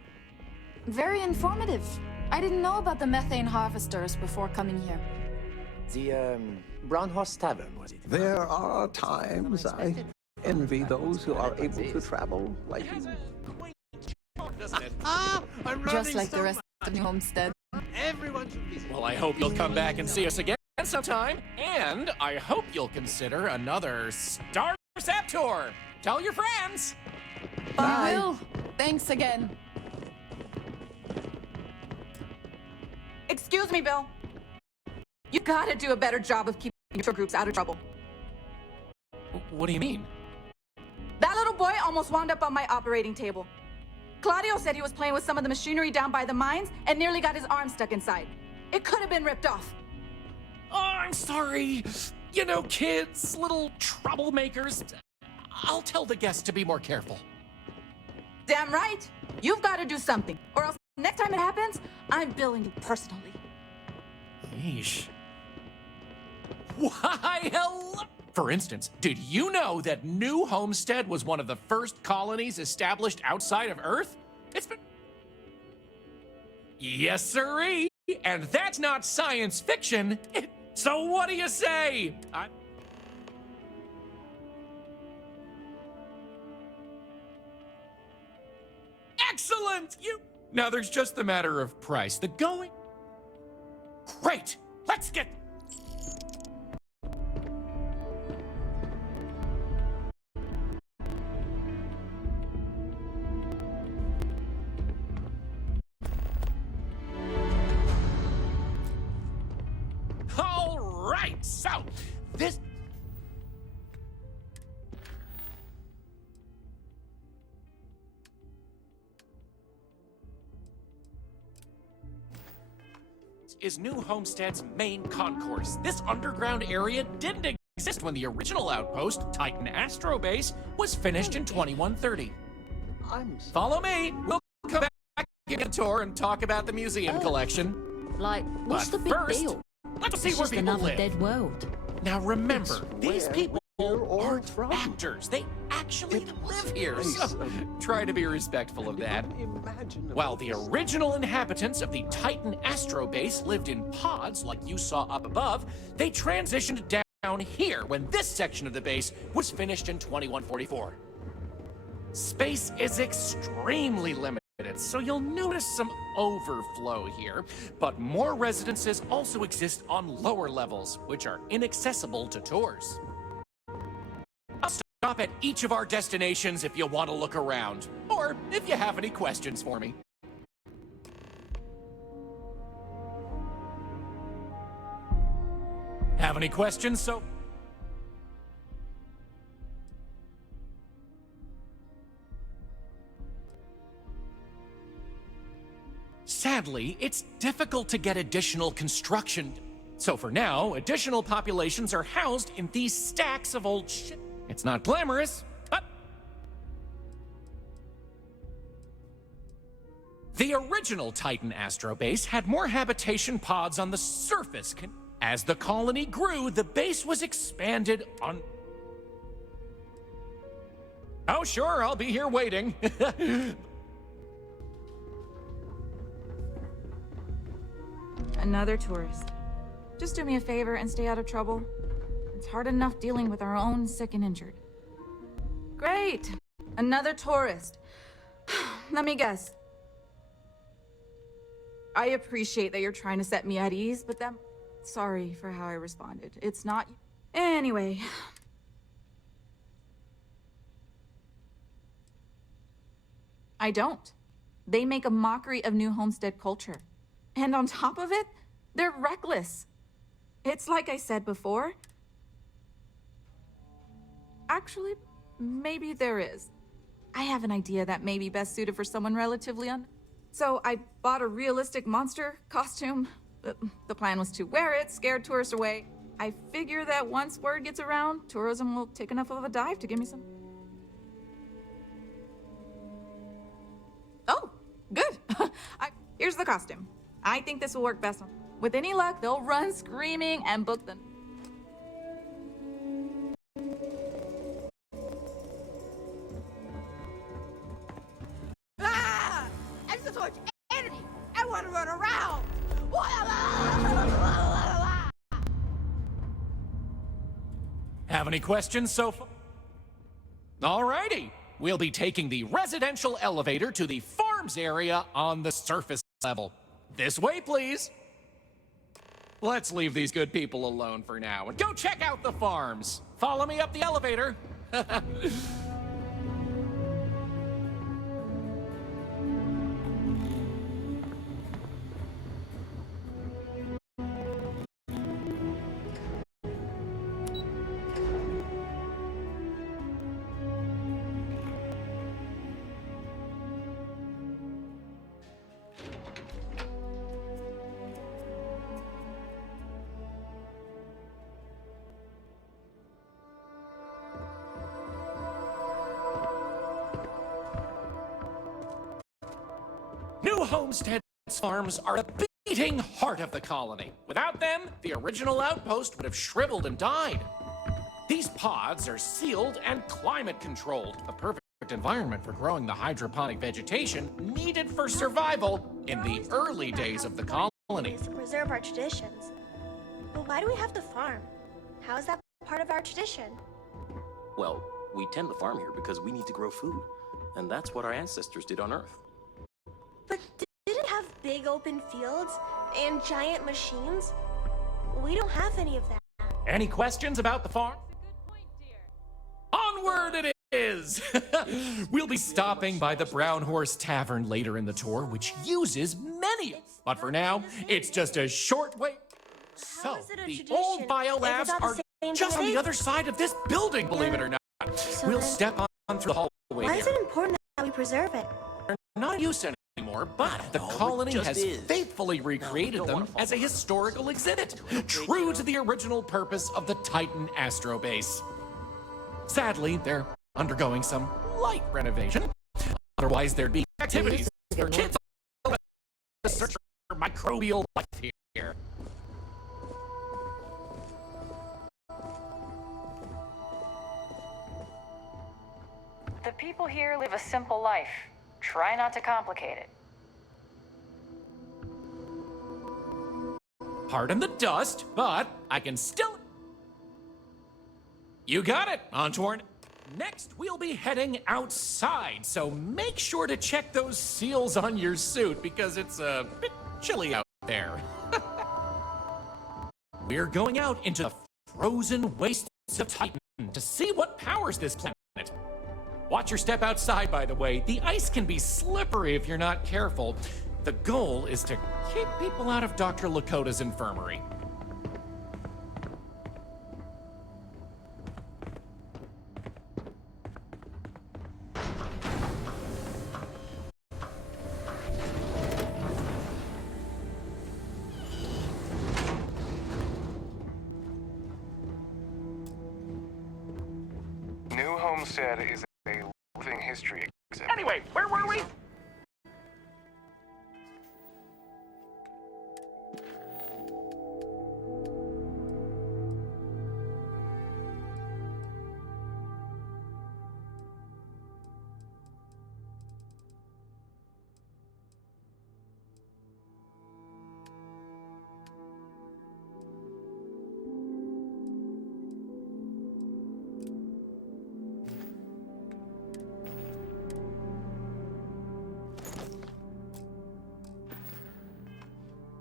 Very informative. I didn't know about the methane harvesters before coming here. The, Brown Horse Tavern, was it? There are times I envy those who are able to travel like you. Just like the rest of New Homestead. Well, I hope you'll come back and see us again sometime. And I hope you'll consider another Starfield tour. Tell your friends. I will. Thanks again. Excuse me, Bill. You gotta do a better job of keeping your tour groups out of trouble. What do you mean? That little boy almost wound up on my operating table. Claudio said he was playing with some of the machinery down by the mines and nearly got his arm stuck inside. It could have been ripped off. Oh, I'm sorry. You know, kids, little troublemakers. I'll tell the guests to be more careful. Damn right. You've got to do something, or else next time it happens, I'm billing you personally. Yeesh. Why, hello? For instance, did you know that New Homestead was one of the first colonies established outside of Earth? It's been... Yes, sirree. And that's not science fiction. So what do you say? Excellent! Now there's just the matter of price. The going... Great! Let's get... All right, so this... is New Homestead's main concourse. This underground area didn't exist when the original outpost, Titan Astro Base, was finished in 2130. Follow me. We'll come back, give a tour, and talk about the museum collection. Like, what's But the big first, deal? let's see It's where just people another live. dead world. Now remember, these where people we're aren't from. actors. They actually live here, so try to be respectful of that. While the original inhabitants of the Titan Astro Base lived in pods like you saw up above, they transitioned down here when this section of the base was finished in 2144. Space is extremely limited, so you'll notice some overflow here, but more residences also exist on lower levels, which are inaccessible to tours. I'll stop at each of our destinations if you want to look around, or if you have any questions for me. Have any questions, so... Sadly, it's difficult to get additional construction. So for now, additional populations are housed in these stacks of old shit. It's not glamorous, but... The original Titan Astro Base had more habitation pods on the surface. As the colony grew, the base was expanded on... Oh, sure, I'll be here waiting. Another tourist. Just do me a favor and stay out of trouble. It's hard enough dealing with our own sick and injured. Great! Another tourist. Let me guess. I appreciate that you're trying to set me at ease, but sorry for how I responded. It's not... Anyway. I don't. They make a mockery of New Homestead culture. And on top of it, they're reckless. It's like I said before. Actually, maybe there is. I have an idea that may be best suited for someone relatively So I bought a realistic monster costume. The plan was to wear it, scare tourists away. I figure that once word gets around, tourism will take enough of a dive to give me some... Oh, good. Here's the costume. I think this will work best on... With any luck, they'll run screaming and book the... Ah! I'm so much energy! I want to run around! Have any questions so far? Alrighty. We'll be taking the residential elevator to the farms area on the surface level. This way, please. Let's leave these good people alone for now and go check out the farms. Follow me up the elevator. New Homestead's farms are the beating heart of the colony. Without them, the original outpost would have shriveled and died. These pods are sealed and climate controlled, the perfect environment for growing the hydroponic vegetation needed for survival in the early days of the colony. To preserve our traditions. But why do we have to farm? How is that part of our tradition? Well, we tend the farm here because we need to grow food, and that's what our ancestors did on Earth. But did it have big open fields and giant machines? We don't have any of that. Any questions about the farm? Onward it is! We'll be stopping by the Brown Horse Tavern later in the tour, which uses many. But for now, it's just a short way. So, the old biolabs are just on the other side of this building, believe it or not. We'll step on through the hallway Why there. is it important that we preserve it? They're not in use anymore, but the colony has faithfully recreated them as a historical exhibit, true to the original purpose of the Titan Astro Base. Sadly, they're undergoing some light renovation. Otherwise, there'd be activities for kids to search for microbial life here. The people here live a simple life. Try not to complicate it. Pardon the dust, but I can still... You got it, Antoine. Next, we'll be heading outside, so make sure to check those seals on your suit because it's a bit chilly out there. We're going out into the frozen wastes of Titan to see what powers this planet. Watch your step outside, by the way. The ice can be slippery if you're not careful. The goal is to keep people out of Dr. Lakota's infirmary. New Homestead is a living history exhibit. Anyway, where were we?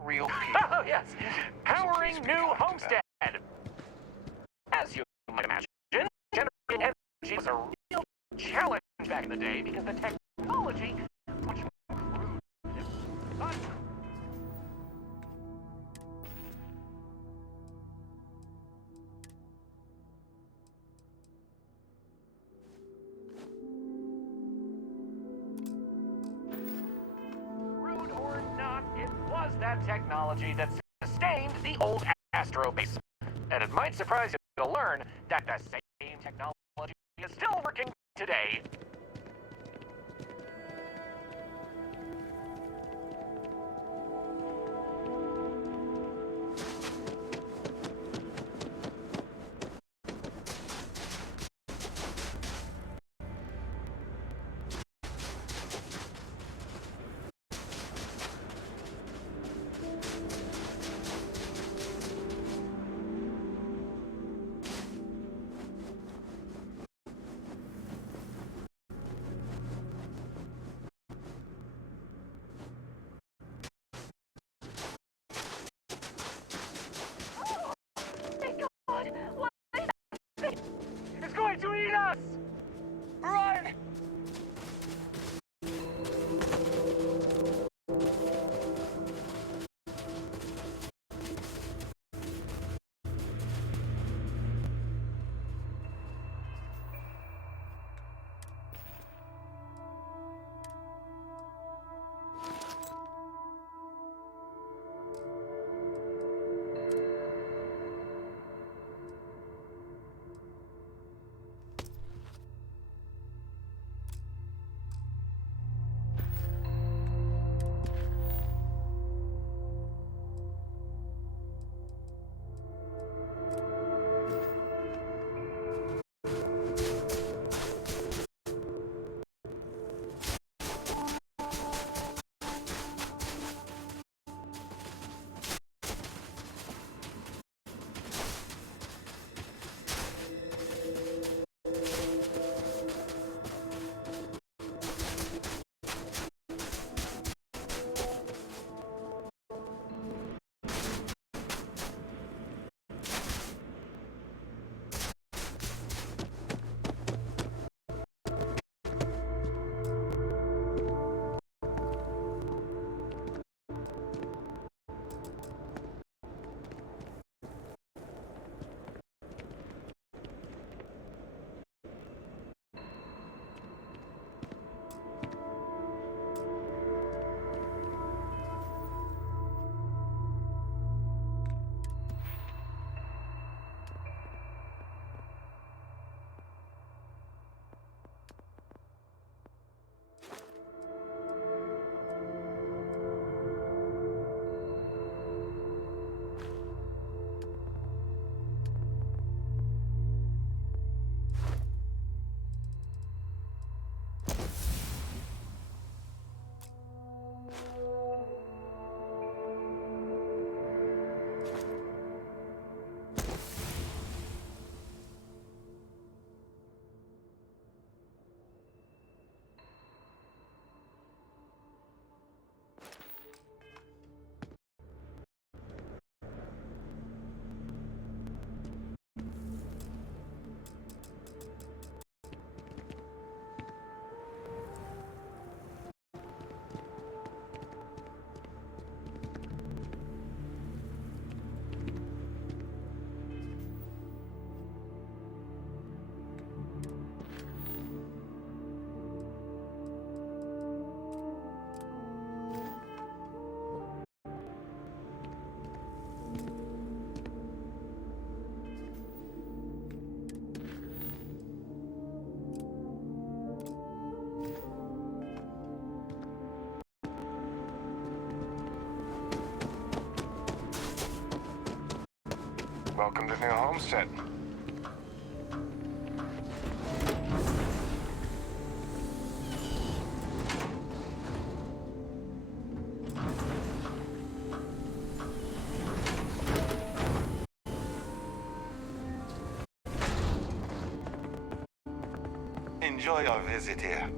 Real people. Oh, yes. Powering New Homestead. As you might imagine, generating energy was a real challenge back in the day because the technology was much more crude. But rude or not, it was that technology that sustained the old Astro Base. And it might surprise you to learn that the same technology is still working today. Welcome to New Homestead. Enjoy your visit here.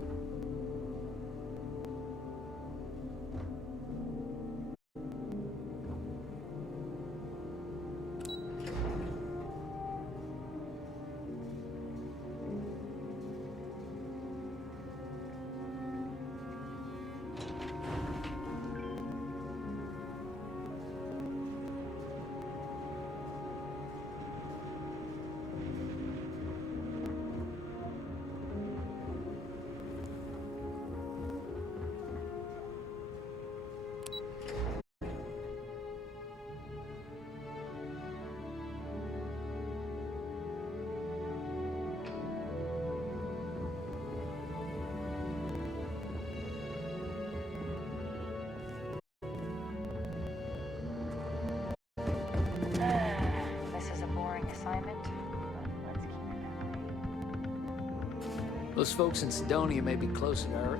This is a boring assignment, but let's keep it that way. Those folks in Sidonia may be closer to Earth.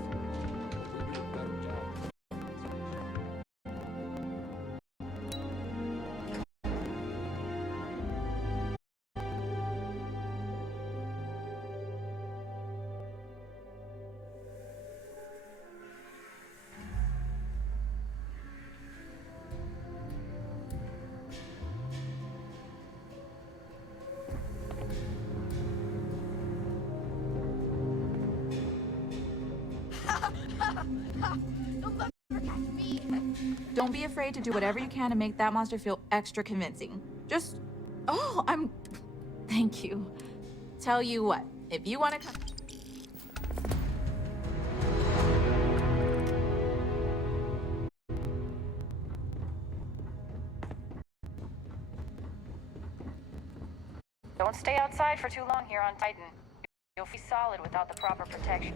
Don't be afraid to do whatever you can to make that monster feel extra convincing. Just... Oh, Thank you. Tell you what, if you want to come... Don't stay outside for too long here on Titan. You'll be solid without the proper protection.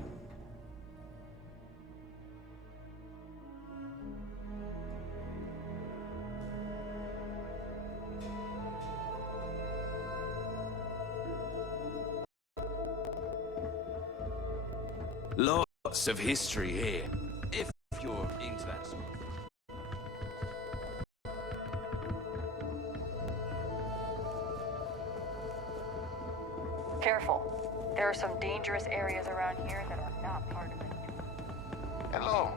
Lots of history here, if you're into that sort of thing. Careful. There are some dangerous areas around here that are not part of it. Hello.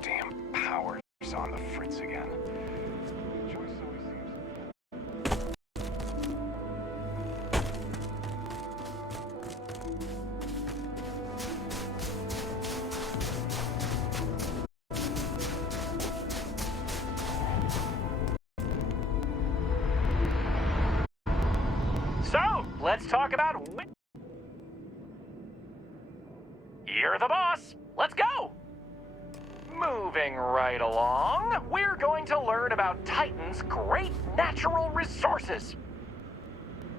Damn power's on the fritz again. Joyce always seems... So, let's talk about... You're the boss. Let's go. Moving right along, we're going to learn about Titan's great natural resources.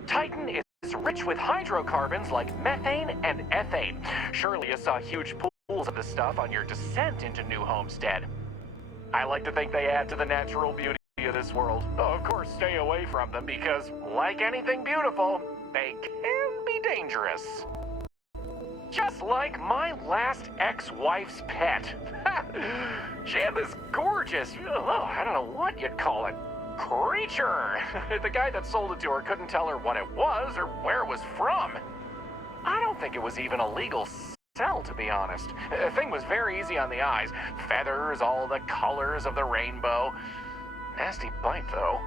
Titan is rich with hydrocarbons like methane and ethane. Surely you saw huge pools of this stuff on your descent into New Homestead. I like to think they add to the natural beauty of this world. Of course, stay away from them because, like anything beautiful, they can be dangerous. Just like my last ex-wife's pet. She had this gorgeous, I don't know what you'd call it, creature. The guy that sold it to her couldn't tell her what it was or where it was from. I don't think it was even a legal sell, to be honest. The thing was very easy on the eyes. Feathers, all the colors of the rainbow. Nasty bite, though.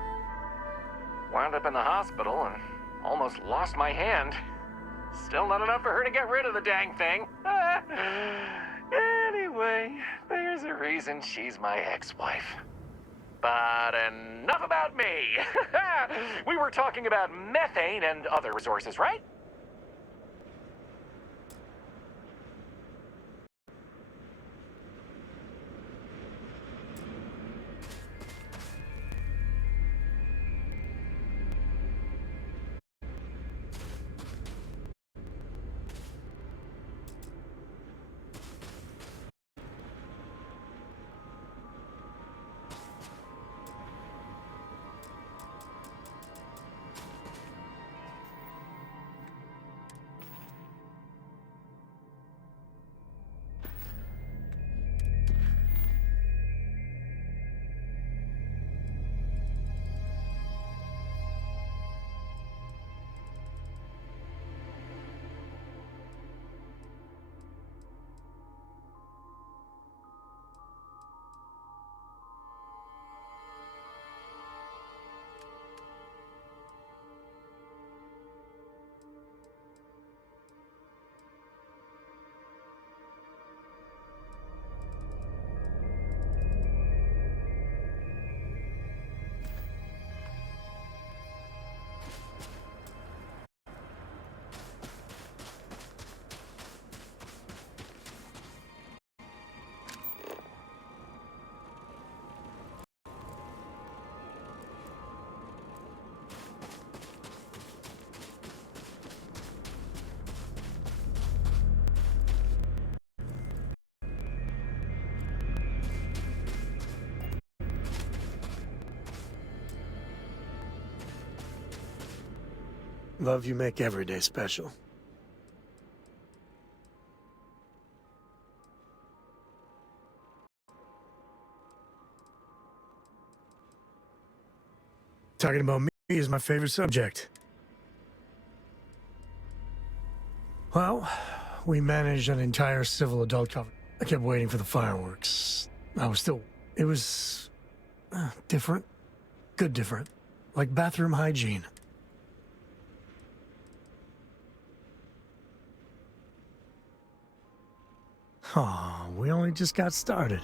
Wound up in the hospital and almost lost my hand. Still not enough for her to get rid of the dang thing. Anyway, there's a reason she's my ex-wife. But enough about me. We were talking about methane and other resources, right? Love you make every day special. Talking about me is my favorite subject. Well, we managed an entire civil adult cover. I kept waiting for the fireworks. It was different. Good different. Like bathroom hygiene. Oh, we only just got started.